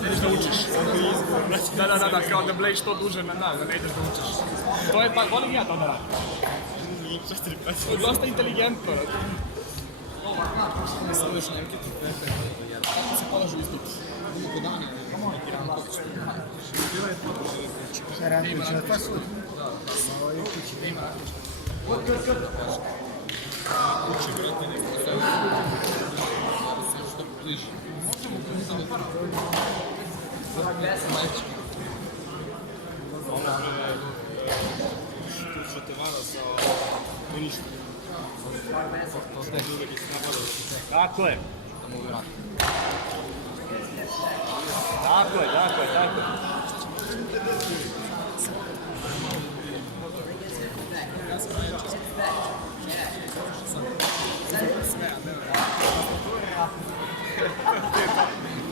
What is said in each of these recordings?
Ideš da učiš. Da, kao da blejiš to duže na nas, da ne ideš da učiš. To je pa, volim ja to da radim. To je dosta inteligentno. Ne se udeš na anketu, kako se polažu ispit? Kod dana je Ranković. Ranković, na ta sud? Da, ima Ranković. Uči, brate, neko stavio. Što bliži. Majčki. Ono je... Tu što te vara sa ministrom. To ste uvijek istrapadali. Tako je. Da mogu vratiti. Tako je.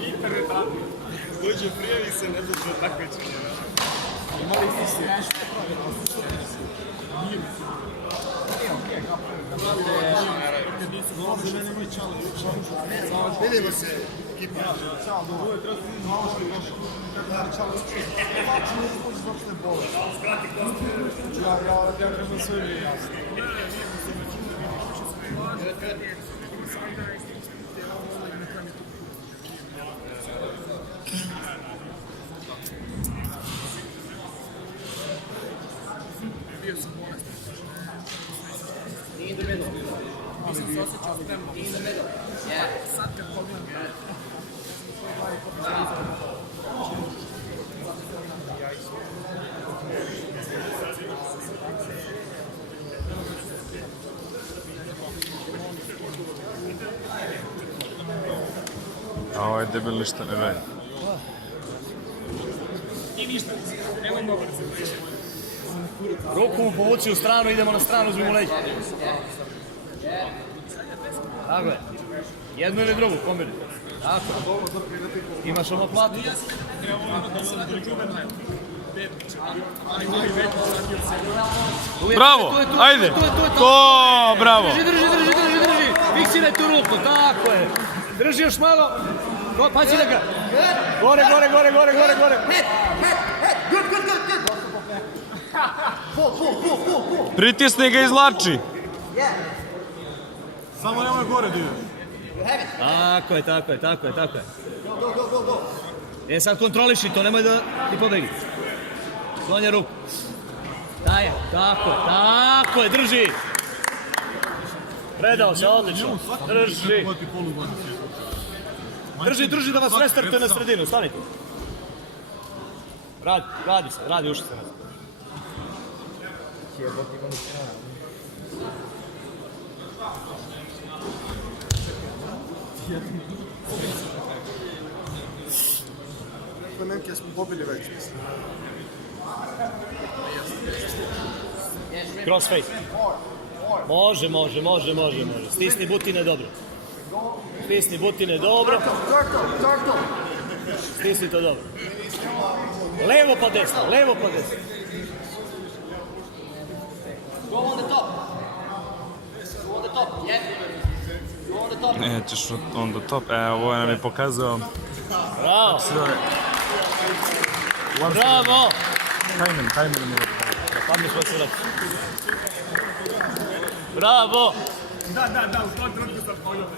Internet radi. Dođe prijavi se, ne dođe takmičenje. Imali ti se nešto Vidimo se, ekipa. Ja kažem sve mi je jasno. In the middle. Nisam se osjećao spremno. In the middle. Yeah. Sad kad pogledam. A ovo je debil ništa ne radi. I ništa. Nemoj mnogo da se uveće. Ruku mu povuci u stranu, idemo na stranu, uzmi mu leđe. Tako je. Jednu ili drugu, kombinu. Tako je. Imaš omoplatu. Bravo, ajde! To, bravo! Drži! Fiksiraj tu ruku, tako je. Drži još malo. Paći da ga. Gore. Pritisni ga, izlači! Samo nemoj gore da ide. Tako je. E sad kontroliši to, nemoj da ti pobegi. Sklonja ruku. Tako je, drži. Predao se, odlično. Drži da vas ne startuje na sredinu, stanite. Radi, uši se nas. Nemke smo pobili već, mislim. Crossface. Može. Stisni butine dobro. Tako. Stisni to dobro. Levo pa desno. Go on the top. Yeah. Go on the top. Nećeš on do top. Ovo nam je pokazao. Bravo. Timer mi je. Padneš pa se vrati. Bravo. Da, u tom trenutku sam pogledao.